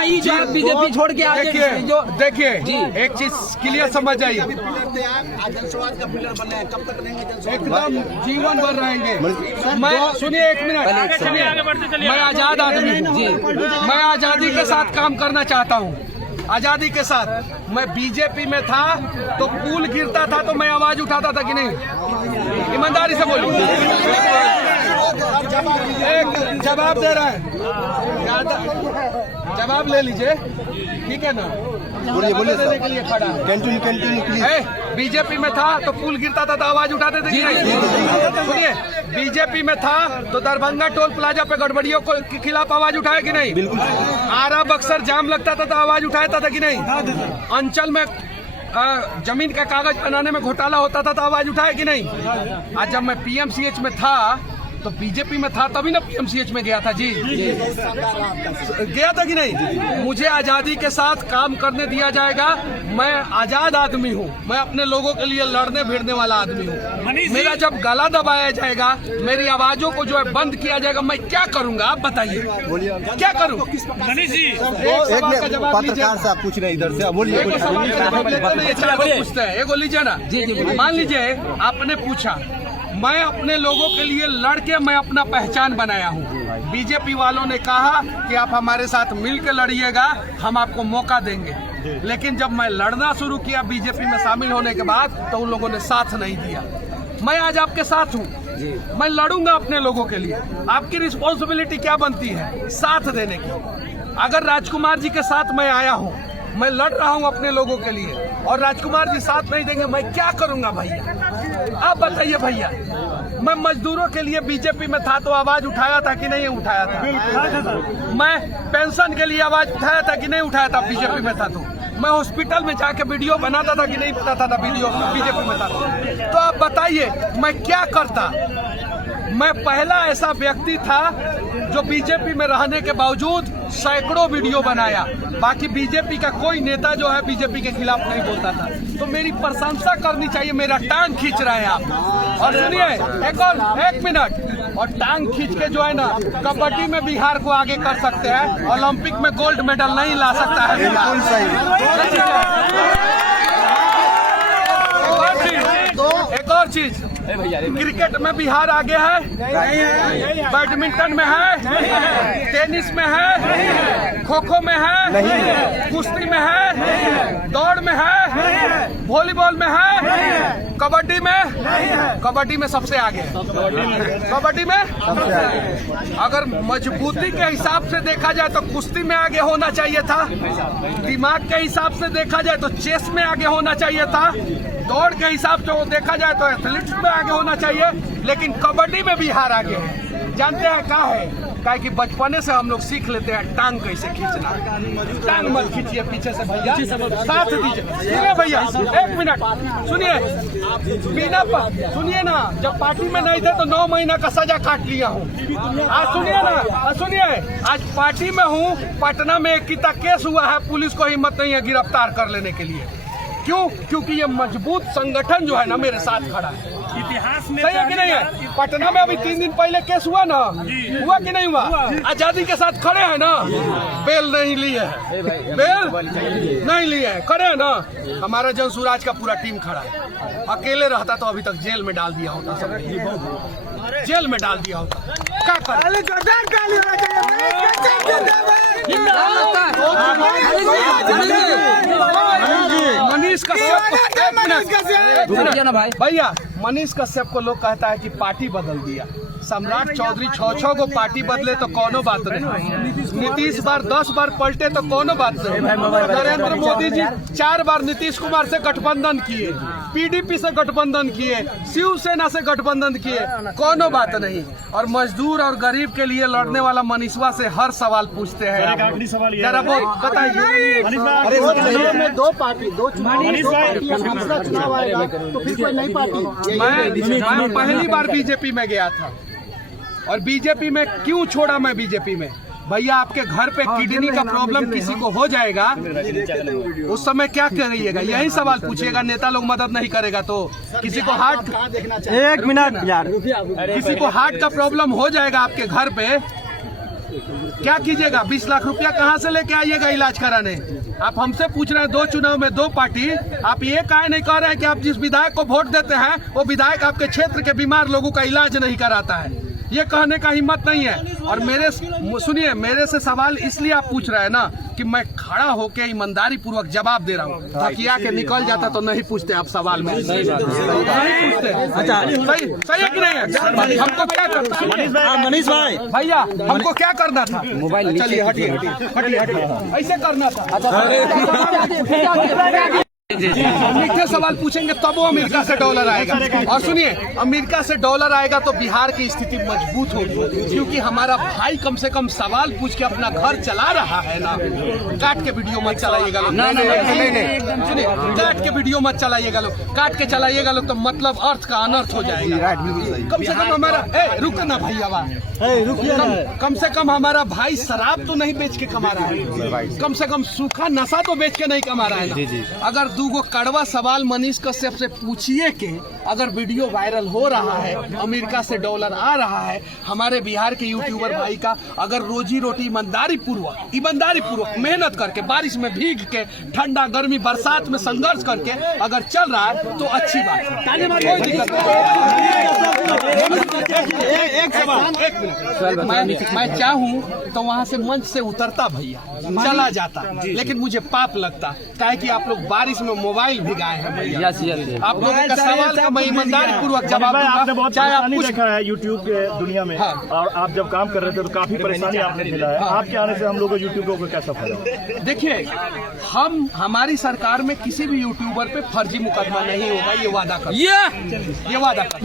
आई जो बीजेपी छोड़ के आगे जो देखिए एक चीज क्लियर समझ जाइए, एकदम जीवन भर रहेंगे। मैं सुनिए एक मिनट, सुनिए, मैं आजाद आदमी हूँ, मैं आजादी के साथ काम करना चाहता हूँ, आजादी के साथ। मैं बीजेपी में था तो पुल गिरता था तो मैं आवाज उठाता था कि नहीं? ईमानदारी से बोलिए, एक जवाब दे रहा है, जवाब ले लीजिए, ठीक है ना? बोलिए देने के लिए खड़ा है। बीजेपी में था तो पुल गिरता था तो आवाज उठाते थे कि नहीं? सुनिए, बीजेपी में था तो दरभंगा टोल प्लाजा पे गड़बड़ियों के खिलाफ आवाज उठाया कि नहीं? बिल्कुल। आरा बक्सर जाम लगता था तो आवाज उठाता था कि नहीं? अंचल में जमीन का कागज बनाने में घोटाला होता था तो आवाज उठाया कि नहीं? आज जब मैं पीएमसीएच में था तो बीजेपी में था तभी ना पीएमसीएच में गया था जी, गया था कि नहीं? मुझे आजादी के साथ काम करने दिया जाएगा। मैं आजाद आदमी हूँ, मैं अपने लोगों के लिए लड़ने भिड़ने वाला आदमी हूँ। मेरा जब गला दबाया जाएगा, मेरी आवाजों को जो है बंद किया जाएगा, मैं क्या करूँगा आप बताइए, क्या करूँ? मनीष जी का जवाब लीजिए, पूछ रहे इधर से, बोलिए। पूछते हैं, एगो लीजिए ना। मान लीजिए आपने पूछा, मैं अपने लोगों के लिए लड़के मैं अपना पहचान बनाया हूँ। बीजेपी वालों ने कहा कि आप हमारे साथ मिलकर लड़िएगा, हम आपको मौका देंगे। लेकिन जब मैं लड़ना शुरू किया बीजेपी में शामिल होने के बाद तो उन लोगों ने साथ नहीं दिया। मैं आज आपके साथ हूँ, मैं लड़ूंगा अपने लोगों के लिए। आपकी रिस्पॉन्सिबिलिटी क्या बनती है? साथ देने की। अगर राजकुमार जी के साथ मैं आया हूँ, मैं लड़ रहा हूँ अपने लोगों के लिए, और राजकुमार जी साथ नहीं देंगे, मैं क्या करूँगा भैया? आप बताइए भैया। मैं मजदूरों के लिए बीजेपी में था तो आवाज उठाया था कि नहीं उठाया था? मैं पेंशन के लिए आवाज उठाया था कि नहीं उठाया था बीजेपी में था तो? मैं हॉस्पिटल में जाके वीडियो बनाता था कि नहीं बनाता था वीडियो बीजेपी में था तो आप बताइए मैं क्या करता? मैं पहला ऐसा व्यक्ति था जो बीजेपी में रहने के बावजूद सैकड़ों वीडियो बनाया। बाकी बीजेपी का कोई नेता जो है बीजेपी के खिलाफ नहीं बोलता था। तो मेरी प्रशंसा करनी चाहिए, मेरा टांग खींच रहे हैं आप। और सुनिए एक मिनट, और टांग खींच के जो है ना कबड्डी में बिहार को आगे कर सकते हैं, ओलंपिक में गोल्ड मेडल नहीं ला सकता है। बिल्कुल सही। एक और चीज, क्रिकेट में बिहार आगे है, बैडमिंटन में है, टेनिस में है, खो खो में है, कुश्ती में है, दौड़ में है, वॉलीबॉल में है, कबड्डी में सबसे आगे। कबड्डी में अगर मजबूती के हिसाब से देखा जाए तो कुश्ती में आगे होना चाहिए था, दिमाग के हिसाब से देखा जाए तो चेस में आगे होना चाहिए था, दौड़ के हिसाब से वो देखा जाए तो एथलेटिक्स में आगे होना चाहिए, लेकिन कबड्डी में बिहार आगे है। जानते हैं क्या है? क्या कि बचपने से हम लोग सीख लेते हैं टांग कैसे खींचना। टांग मत खींचिए पीछे से भैया, साथ दीजिए। सुनिए भैया एक मिनट, सुनिए बिना सुनिए ना, जब पार्टी में नहीं थे तो 9 महीना का सजा काट लिया हूँ। आज सुनिए ना, सुनिए आज पार्टी में हूँ, पटना में एक किता केस हुआ है, पुलिस को हिम्मत नहीं है गिरफ्तार कर लेने के लिए। क्यों? क्योंकि ये मजबूत संगठन जो है ना मेरे साथ खड़ा है। इतिहास में सही है कि नहीं है? पटना में अभी 3 दिन पहले केस हुआ ना, हुआ कि नहीं हुआ? आजादी के साथ खड़े हैं ना, बेल नहीं लिए है, बेल नहीं लिए है, खड़े हैं ना। हमारा जनसुराज का पूरा टीम खड़ा है। अकेले रहता तो अभी तक जेल में डाल दिया होता, सब जेल में डाल दिया होता। क्या कर मनीष कश्यप भैया, मनीष कश्यप को लोग कहता है कि पार्टी बदल दिया। सम्राट चौधरी 6 को पार्टी बदले तो कोनो बात नहीं। नीतीश बार 10 बार पलटे तो कोनो बात नहीं। नरेंद्र मोदी जी 4 बार नीतीश कुमार से गठबंधन किए, पीडीपी से गठबंधन किए, शिवसेना से गठबंधन किए, कोनो बात नहीं। और मजदूर और गरीब के लिए लड़ने वाला मनीषवा से हर सवाल पूछते हैं। आखिरी सवाल ये जरा बहुत बताइए। दो पार्टी, दो चुनाव आएगा तो फिर कोई नई पार्टी। मैं पहली बार बीजेपी में गया था, और बीजेपी में क्यों छोड़ा मैं बीजेपी में? भैया आपके घर पे किडनी का प्रॉब्लम किसी को हो जाएगा, उस समय क्या करिएगा? यही सवाल पूछिएगा। नेता लोग मदद नहीं करेगा तो किसी को हार्ट, एक मिनट यार, किसी को हार्ट का प्रॉब्लम हो जाएगा आपके घर पे क्या कीजिएगा? 20 लाख रुपया कहाँ से लेके आइएगा इलाज कराने? आप हमसे पूछ रहे हैं 2 चुनाव में 2 पार्टी, आप ये काहे नहीं कह रहे हैं कि आप जिस विधायक को वोट देते हैं वो विधायक आपके क्षेत्र के बीमार लोगों का इलाज नहीं कराता है? ये कहने का हिम्मत नहीं है। और सुनिए, मेरे से सवाल इसलिए आप पूछ रहे हैं ना कि मैं खड़ा होके ईमानदारी पूर्वक जवाब दे रहा हूँ। ताकि आके निकल जाता तो नहीं पूछते आप सवाल में, नहीं पूछते। अच्छा, सही है कि नहीं है? हमको क्या करना था मनीष भाई, भैया, हमको क्या करना था? मोबाइल चलिए, हटिए, ऐसे करना था। मीठे सवाल पूछेंगे तब वो अमेरिका से डॉलर आएगा। और सुनिए, अमेरिका से डॉलर आएगा तो बिहार की स्थिति मजबूत होगी, क्योंकि हमारा भाई कम से कम सवाल पूछ के अपना घर चला रहा है ना। काट के वीडियो मत चलाइएगा लोग, नहीं, सुनिए, काट के वीडियो मत चलाइएगा लोग, काट के चलाइएगा लोग तो मतलब अर्थ का अनर्थ हो जाएगा। कम से कम हमारा रुक ना भैया, कम से कम हमारा भाई शराब तो नहीं बेच के कमा रहा है, कम से कम सूखा नशा तो बेच के नहीं कमा रहा है। अगर 2 कड़वा सवाल मनीष कश्यप से पूछिए कि अगर वीडियो वायरल हो रहा है, अमेरिका से डॉलर आ रहा है, हमारे बिहार के यूट्यूबर भाई का अगर रोजी रोटी ईमानदारी पूर्वक मेहनत करके, बारिश में भीग के, ठंडा गर्मी बरसात में संघर्ष करके अगर चल रहा है तो अच्छी बात है, कोई दिक्कत नहीं। मैं चाहूँ तो वहाँ से मंच से उतरता भैया, चला जाता, लेकिन मुझे पाप लगता काहे कि आप लोग बारिश में मोबाइल भिगाए हैं भैया। आप लोगों का सवाल का मैं ईमानदारी पूर्वक जवाब दूंगा। चाहे आप कुछ देखा है यूट्यूब के दुनिया में, हाँ। और आप जब काम कर रहे थे तो काफी परेशानी आपने झेला है। आपके आने से हम लोगों को यूट्यूब को कैसा फायदा? देखिए, हमारी सरकार में किसी भी यूट्यूबर पे फर्जी मुकदमा नहीं होगा, ये वादा कर, ये वादा कर।